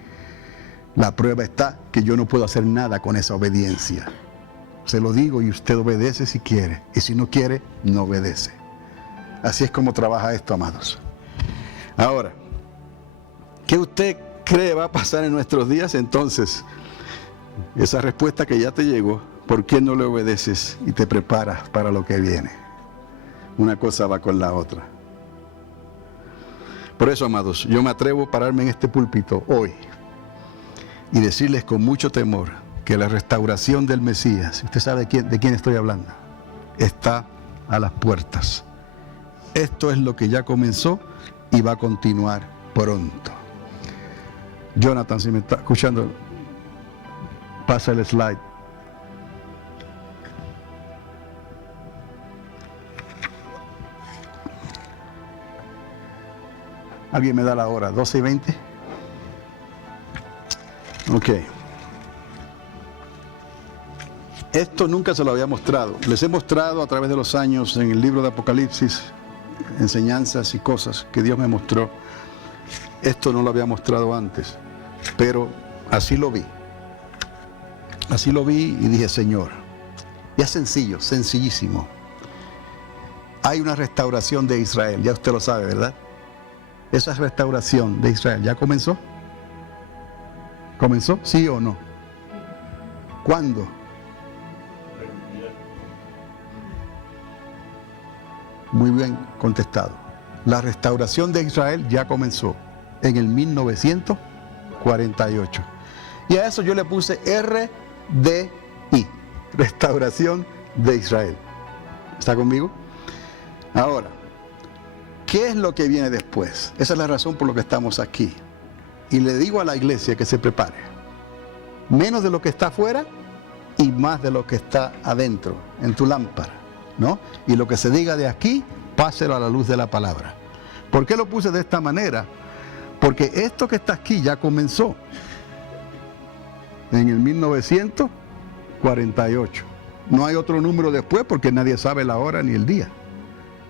La prueba está que yo no puedo hacer nada con esa obediencia. Se lo digo y usted obedece si quiere. Y si no quiere, no obedece. Así es como trabaja esto, amados. Ahora, ¿qué usted cree va a pasar en nuestros días? Entonces, esa respuesta que ya te llegó, ¿por qué no le obedeces y te preparas para lo que viene? Una cosa va con la otra. Por eso, amados, yo me atrevo a pararme en este púlpito hoy y decirles con mucho temor que la restauración del Mesías, usted sabe de quién estoy hablando, está a las puertas. Esto es lo que ya comenzó y va a continuar pronto. Jonathan, si me está escuchando, pasa el slide. ¿Alguien me da la hora? ¿12:20? Ok. Esto nunca se lo había mostrado. Les he mostrado a través de los años en el libro de Apocalipsis enseñanzas y cosas que Dios me mostró. Esto no lo había mostrado antes, pero así lo vi. Así lo vi y dije, Señor, ya es sencillo, sencillísimo. Hay una restauración de Israel, ya usted lo sabe, ¿verdad? Esa restauración de Israel, ¿ya comenzó? ¿Comenzó? ¿Sí o no? ¿Cuándo? Muy bien contestado. La restauración de Israel ya comenzó en el 1948. Y a eso yo le puse RDI, Restauración de Israel. ¿Está conmigo? Ahora, ¿qué es lo que viene después? Esa es la razón por la que estamos aquí. Y le digo a la iglesia que se prepare. Menos de lo que está afuera y más de lo que está adentro, en tu lámpara, ¿no? Y lo que se diga de aquí, páselo a la luz de la palabra. ¿Por qué lo puse de esta manera? Porque esto que está aquí ya comenzó en el 1948. No hay otro número después porque nadie sabe la hora ni el día.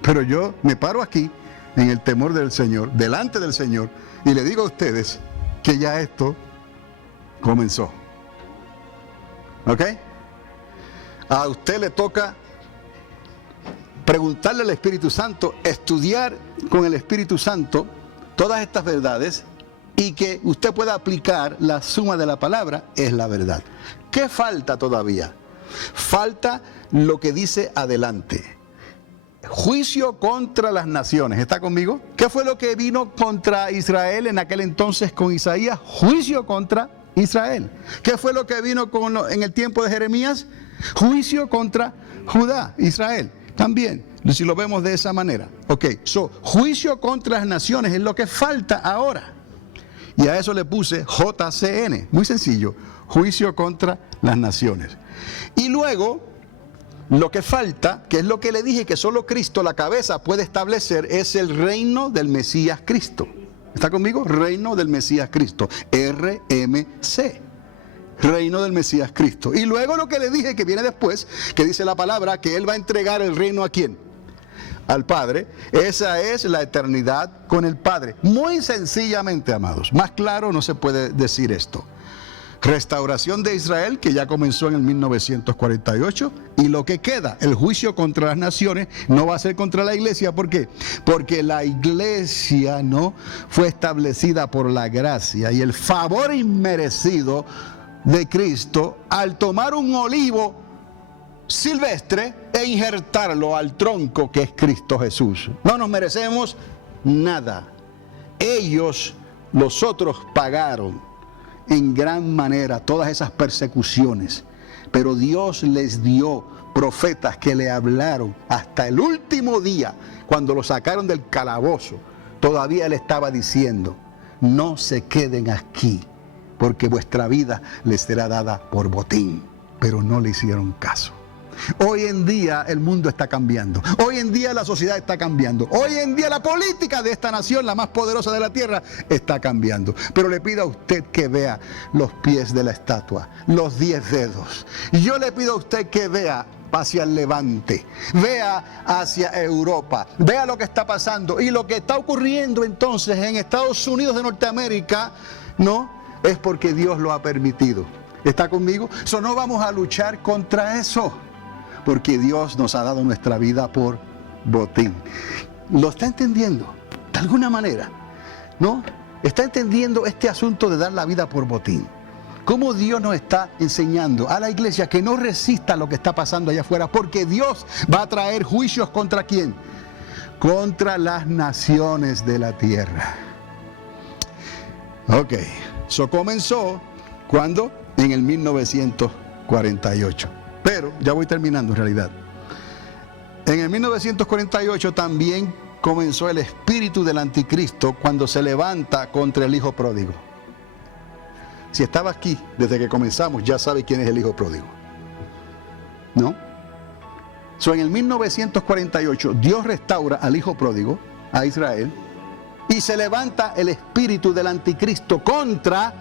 Pero yo me paro aquí en el temor del Señor, delante del Señor, y le digo a ustedes que ya esto comenzó. ¿Ok? A usted le toca preguntarle al Espíritu Santo, estudiar con el Espíritu Santo todas estas verdades y que usted pueda aplicar la suma de la palabra, es la verdad. ¿Qué falta todavía? Falta lo que dice adelante. Juicio contra las naciones. ¿Está conmigo? ¿Qué fue lo que vino contra Israel en aquel entonces con Isaías? Juicio contra Israel. ¿Qué fue lo que vino en el tiempo de Jeremías? Juicio contra Judá, Israel. También, si lo vemos de esa manera. Ok, juicio contra las naciones es lo que falta ahora. Y a eso le puse JCN. Muy sencillo. Juicio contra las naciones. Y luego, lo que falta, que es lo que le dije que solo Cristo, la cabeza, puede establecer, es el reino del Mesías Cristo. ¿Está conmigo? Reino del Mesías Cristo. RMC. reino del Mesías Cristo. Y luego lo que le dije que viene después, que dice la palabra, que Él va a entregar el reino ¿a quién? Al Padre. Esa es la eternidad con el Padre. Muy sencillamente, amados. Más claro no se puede decir esto. Restauración de Israel, que ya comenzó en el 1948, y lo que queda, el juicio contra las naciones, no va a ser contra la iglesia. ¿Por qué? Porque la iglesia no fue establecida por la gracia y el favor inmerecido de Cristo al tomar un olivo silvestre e injertarlo al tronco que es Cristo Jesús. No nos merecemos nada. Ellos, los otros, pagaron en gran manera todas esas persecuciones, pero Dios les dio profetas que le hablaron hasta el último día, cuando lo sacaron del calabozo. Todavía Él estaba diciendo: no se queden aquí, porque vuestra vida les será dada por botín. Pero no le hicieron caso. Hoy en día el mundo está cambiando. Hoy en día la sociedad está cambiando. Hoy en día la política de esta nación, la más poderosa de la tierra, está cambiando. Pero le pido a usted que vea los pies de la estatua, los 10 dedos. Yo le pido a usted que vea hacia el levante, vea hacia Europa, vea lo que está pasando. Y lo que está ocurriendo entonces en Estados Unidos de Norteamérica, no es porque Dios lo ha permitido. ¿Está conmigo? No vamos a luchar contra eso, porque Dios nos ha dado nuestra vida por botín. ¿Lo está entendiendo? De alguna manera, ¿no? ¿Está entendiendo este asunto de dar la vida por botín? ¿Cómo Dios nos está enseñando a la iglesia que no resista lo que está pasando allá afuera? Porque Dios va a traer juicios ¿contra quién? Contra las naciones de la tierra. Ok, eso comenzó, ¿cuándo? En el 1948. Pero, ya voy terminando en realidad. En el 1948 también comenzó el espíritu del anticristo cuando se levanta contra el hijo pródigo. Si estaba aquí desde que comenzamos, ya sabe quién es el hijo pródigo, ¿no? En el 1948 Dios restaura al hijo pródigo, a Israel, y se levanta el espíritu del anticristo contra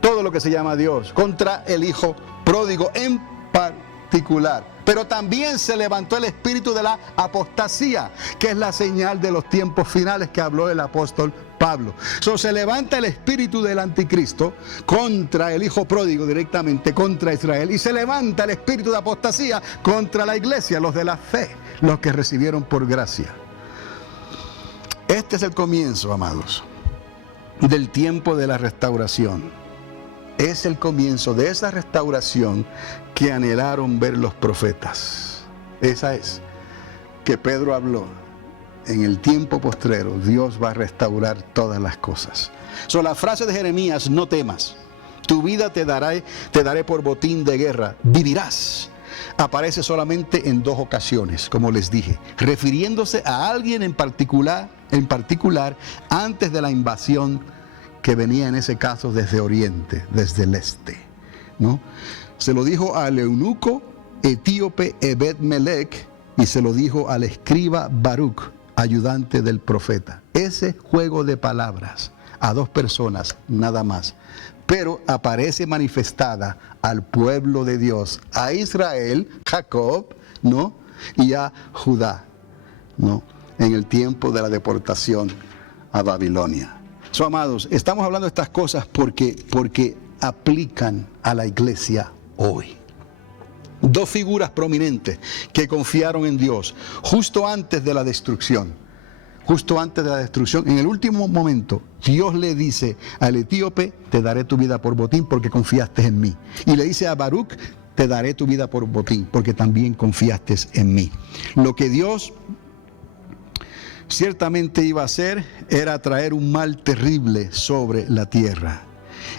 todo lo que se llama Dios, contra el hijo pródigo en particular. Pero también se levantó el espíritu de la apostasía, que es la señal de los tiempos finales que habló el apóstol Pablo. Se levanta el espíritu del anticristo contra el hijo pródigo, directamente contra Israel, y se levanta el espíritu de apostasía contra la iglesia, los de la fe, los que recibieron por gracia. Este es el comienzo, amados, del tiempo de la restauración. Es el comienzo de esa restauración que anhelaron ver los profetas. Esa es, que Pedro habló. En el tiempo postrero, Dios va a restaurar todas las cosas. La frase de Jeremías: no temas, tu vida te daré por botín de guerra, vivirás, aparece solamente en 2 ocasiones, como les dije, refiriéndose a alguien en particular, antes de la invasión que venía en ese caso desde Oriente, desde el este, ¿no? Se lo dijo al eunuco etíope Ebed-Melech y se lo dijo al escriba Baruch, ayudante del profeta. Ese juego de palabras a 2 personas, nada más, pero aparece manifestada al pueblo de Dios, a Israel, Jacob, ¿no? Y a Judá, ¿no? En el tiempo de la deportación a Babilonia. Amados, estamos hablando de estas cosas porque aplican a la iglesia hoy. 2 figuras prominentes que confiaron en Dios justo antes de la destrucción. Justo antes de la destrucción, en el último momento, Dios le dice al etíope: te daré tu vida por botín porque confiaste en mí. Y le dice a Baruch: te daré tu vida por botín porque también confiaste en mí. Lo que Dios ciertamente iba a hacer era traer un mal terrible sobre la tierra.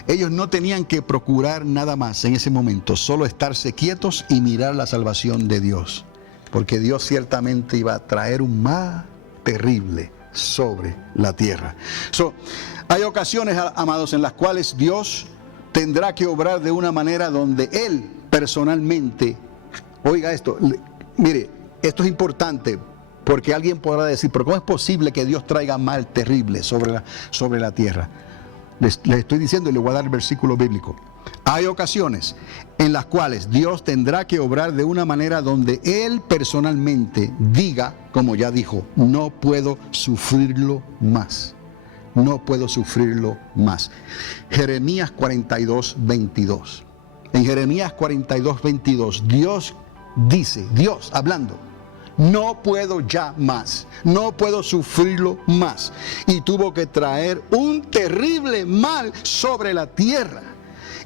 Ellos no tenían que procurar nada más en ese momento, solo estarse quietos y mirar la salvación de Dios, porque Dios ciertamente iba a traer un mal terrible sobre la tierra. Hay ocasiones, amados, en las cuales Dios tendrá que obrar de una manera donde Él personalmente, oiga esto, mire, esto es importante, porque alguien podrá decir: pero ¿cómo es posible que Dios traiga mal terrible sobre la tierra? Les estoy diciendo, y les voy a dar el versículo bíblico. Hay ocasiones en las cuales Dios tendrá que obrar de una manera donde Él personalmente diga, como ya dijo, no puedo sufrirlo más. No puedo sufrirlo más. Jeremías 42, 22. En Jeremías 42, 22, Dios dice, Dios hablando, no puedo ya más, no puedo sufrirlo más. Y tuvo que traer un terrible mal sobre la tierra.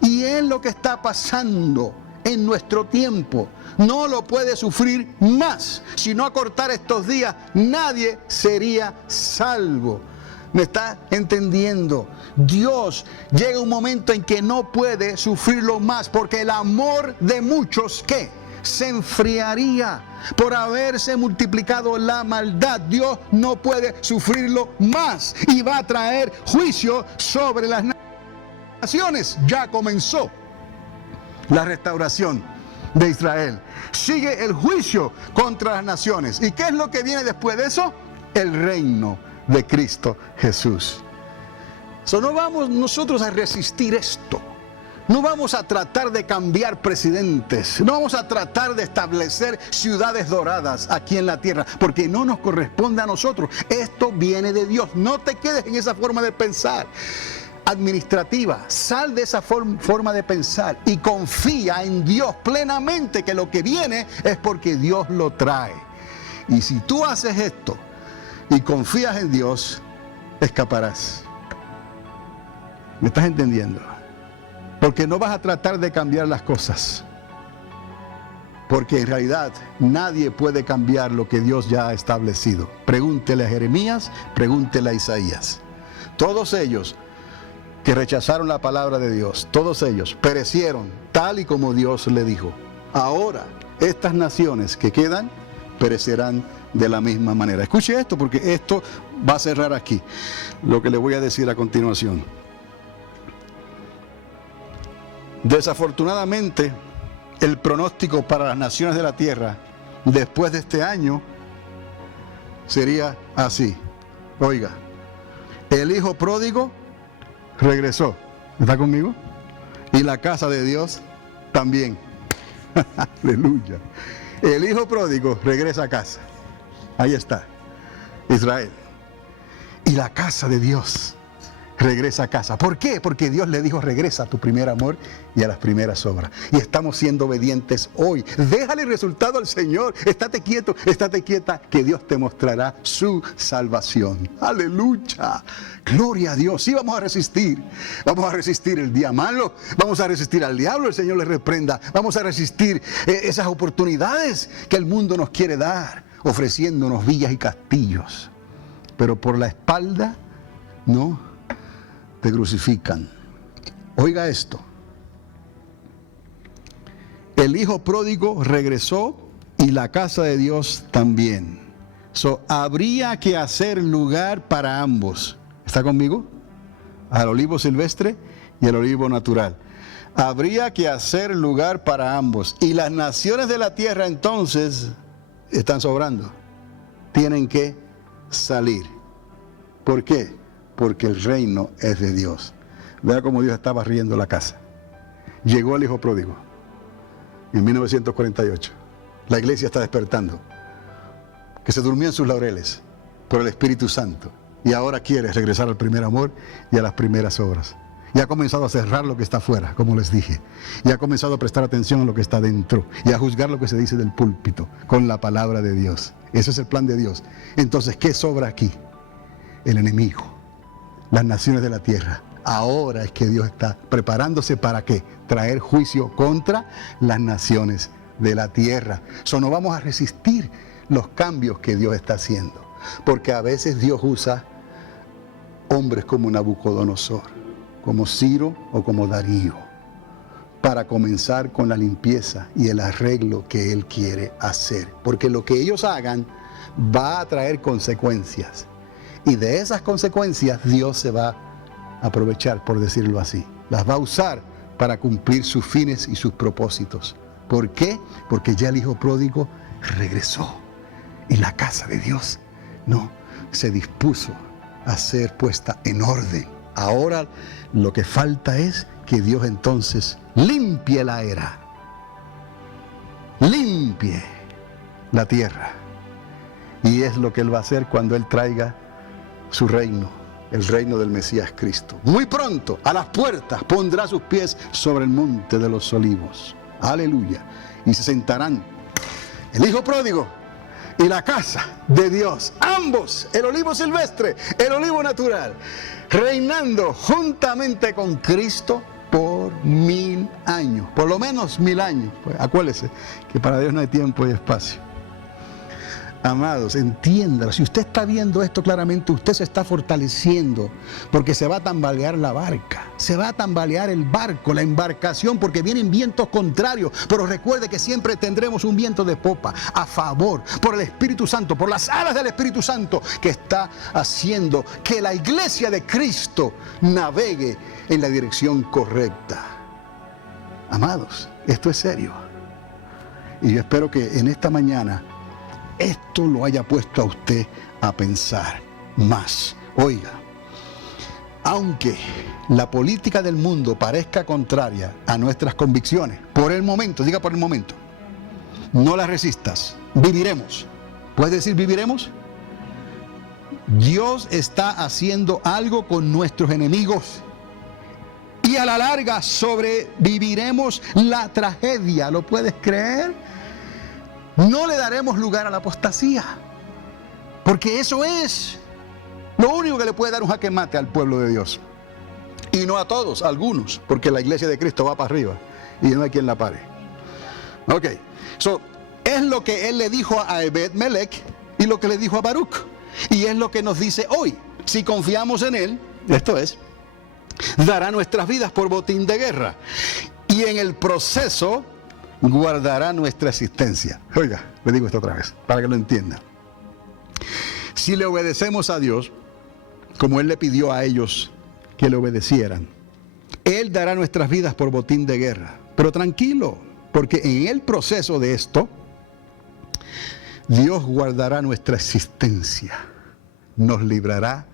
Y es lo que está pasando en nuestro tiempo. No lo puede sufrir más. Si no acortar estos días, nadie sería salvo. ¿Me está entendiendo? Dios llega un momento en que no puede sufrirlo más, porque el amor de muchos, ¿qué? Se enfriaría por haberse multiplicado la maldad. Dios no puede sufrirlo más y va a traer juicio sobre las naciones. Ya comenzó la restauración de Israel. Sigue el juicio contra las naciones. ¿Y qué es lo que viene después de eso? El reino de Cristo Jesús. No vamos nosotros a resistir esto. No vamos a tratar de cambiar presidentes. No vamos a tratar de establecer ciudades doradas aquí en la tierra, porque no nos corresponde a nosotros. Esto viene de Dios. No te quedes en esa forma de pensar administrativa. Sal de esa forma de pensar y confía en Dios plenamente, que lo que viene es porque Dios lo trae. Y si tú haces esto y confías en Dios, escaparás. ¿Me estás entendiendo? Porque no vas a tratar de cambiar las cosas. Porque en realidad nadie puede cambiar lo que Dios ya ha establecido. Pregúntele a Jeremías, pregúntele a Isaías. Todos ellos que rechazaron la palabra de Dios, todos ellos perecieron tal y como Dios le dijo. Ahora, estas naciones que quedan perecerán de la misma manera. Escuche esto, porque esto va a cerrar aquí lo que le voy a decir a continuación. Desafortunadamente, el pronóstico para las naciones de la tierra después de este año sería así. Oiga, el hijo pródigo regresó. ¿Está conmigo? Y la casa de Dios también. Aleluya. El hijo pródigo regresa a casa. Ahí está, Israel. Y la casa de Dios regresa a casa. ¿Por qué? Porque Dios le dijo, regresa a tu primer amor y a las primeras obras. Y estamos siendo obedientes hoy. Déjale el resultado al Señor. Estate quieto, estate quieta, que Dios te mostrará su salvación. Aleluya. Gloria a Dios. Sí, vamos a resistir. Vamos a resistir el día malo. Vamos a resistir al diablo. El Señor le reprenda. Vamos a resistir esas oportunidades que el mundo nos quiere dar, ofreciéndonos villas y castillos. Pero por la espalda, no, te crucifican. Oiga esto. El hijo pródigo regresó y la casa de Dios también. Habría que hacer lugar para ambos. ¿Está conmigo? Al olivo silvestre y al olivo natural. Habría que hacer lugar para ambos. Y las naciones de la tierra entonces están sobrando. Tienen que salir. ¿Por qué? Porque el reino es de Dios. Vea cómo Dios estaba riendo la casa. Llegó el hijo pródigo en 1948. La iglesia está despertando, que se durmió en sus laureles por el Espíritu Santo, y ahora quiere regresar al primer amor y a las primeras obras. Y ha comenzado a cerrar lo que está afuera, como les dije. Y ha comenzado a prestar atención a lo que está dentro y a juzgar lo que se dice del púlpito con la palabra de Dios. Ese es el plan de Dios. Entonces, ¿qué sobra aquí? El enemigo, las naciones de la tierra. Ahora es que Dios está preparándose para ¿qué? Traer juicio contra las naciones de la tierra. No vamos a resistir los cambios que Dios está haciendo, porque a veces Dios usa hombres como Nabucodonosor, como Ciro o como Darío, para comenzar con la limpieza y el arreglo que Él quiere hacer, porque lo que ellos hagan va a traer consecuencias. Y de esas consecuencias Dios se va a aprovechar, por decirlo así. Las va a usar para cumplir sus fines y sus propósitos. ¿Por qué? Porque ya el hijo pródigo regresó. Y la casa de Dios no se dispuso a ser puesta en orden. Ahora lo que falta es que Dios entonces limpie la era, limpie la tierra. Y es lo que Él va a hacer cuando Él traiga su reino, el reino del Mesías Cristo. Muy pronto, a las puertas, pondrá sus pies sobre el monte de los olivos. Aleluya. Y se sentarán el hijo pródigo y la casa de Dios, ambos, el olivo silvestre, el olivo natural, reinando juntamente con Cristo por 1000 años, por lo menos 1000 años. Pues acuérdese que para Dios no hay tiempo y espacio. Amados, entiéndalo. Si usted está viendo esto claramente, usted se está fortaleciendo, porque se va a tambalear la barca, se va a tambalear el barco, la embarcación, porque vienen vientos contrarios. Pero recuerde que siempre tendremos un viento de popa a favor, por el Espíritu Santo, por las alas del Espíritu Santo, que está haciendo que la iglesia de Cristo navegue en la dirección correcta. Amados, esto es serio. Y yo espero que en esta mañana esto lo haya puesto a usted a pensar más. Oiga, aunque la política del mundo parezca contraria a nuestras convicciones, por el momento, diga por el momento, no la resistas, viviremos. ¿Puedes decir viviremos? Dios está haciendo algo con nuestros enemigos. Y a la larga sobreviviremos la tragedia. ¿Lo puedes creer? No le daremos lugar a la apostasía, porque eso es lo único que le puede dar un jaque mate al pueblo de Dios. Y no a todos, a algunos, porque la iglesia de Cristo va para arriba y no hay quien la pare. Ok, es lo que él le dijo a Ebed-Melech y lo que le dijo a Baruch. Y es lo que nos dice hoy. Si confiamos en él, esto es, dará nuestras vidas por botín de guerra. Y en el proceso guardará nuestra existencia. Oiga, le digo esto otra vez, para que lo entienda. Si le obedecemos a Dios, como Él le pidió a ellos que le obedecieran, Él dará nuestras vidas por botín de guerra. Pero tranquilo, porque en el proceso de esto, Dios guardará nuestra existencia. Nos librará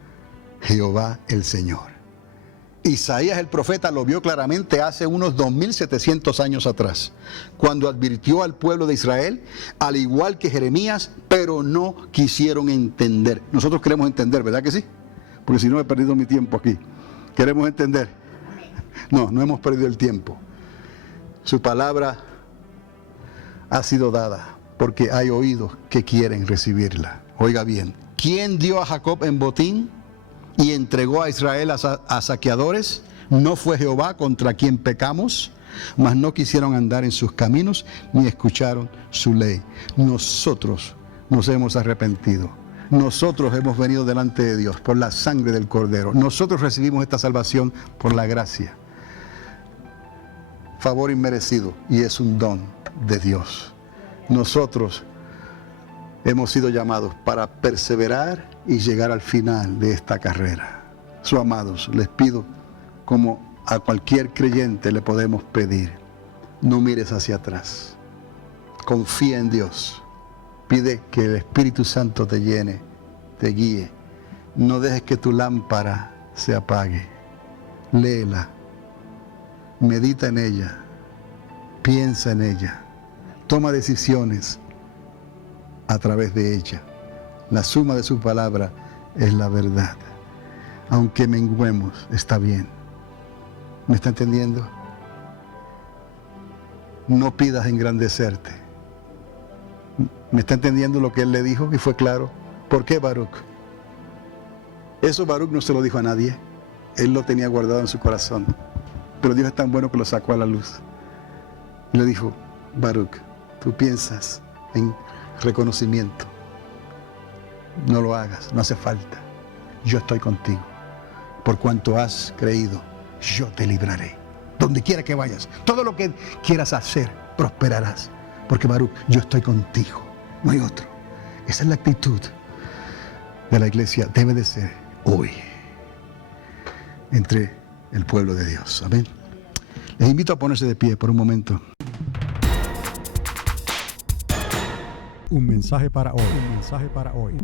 Jehová el Señor. Isaías el profeta lo vio claramente hace unos 2700 años atrás, cuando advirtió al pueblo de Israel, al igual que Jeremías, pero no quisieron entender. Nosotros queremos entender, ¿verdad que sí? Porque si no he perdido mi tiempo aquí. ¿Queremos entender? No hemos perdido el tiempo. Su palabra ha sido dada, porque hay oídos que quieren recibirla. Oiga bien, ¿quién dio a Jacob en botín y entregó a Israel a saqueadores? ¿No fue Jehová contra quien pecamos? Mas no quisieron andar en sus caminos, ni escucharon su ley. Nosotros nos hemos arrepentido. Nosotros hemos venido delante de Dios por la sangre del Cordero. Nosotros recibimos esta salvación por la gracia. Favor inmerecido, y es un don de Dios. Nosotros hemos sido llamados para perseverar y llegar al final de esta carrera. Amados, les pido, como a cualquier creyente le podemos pedir, no mires hacia atrás. Confía en Dios. Pide que el Espíritu Santo te llene, te guíe. No dejes que tu lámpara se apague. Léela. Medita en ella. Piensa en ella. Toma decisiones a través de ella. La suma de su palabra es la verdad. Aunque menguemos, está bien. ¿Me está entendiendo? No pidas engrandecerte. ¿Me está entendiendo lo que él le dijo? Y fue claro. ¿Por qué Baruch? Eso Baruch no se lo dijo a nadie. Él lo tenía guardado en su corazón. Pero Dios es tan bueno que lo sacó a la luz. Y le dijo, Baruch, tú piensas en reconocimiento. No lo hagas, no hace falta. Yo estoy contigo. Por cuanto has creído, yo te libraré. Donde quiera que vayas, todo lo que quieras hacer, prosperarás. Porque Baruch, yo estoy contigo. No hay otro. Esa es la actitud de la iglesia. Debe de ser hoy entre el pueblo de Dios. Amén. Les invito a ponerse de pie por un momento. Un mensaje para hoy. Un mensaje para hoy.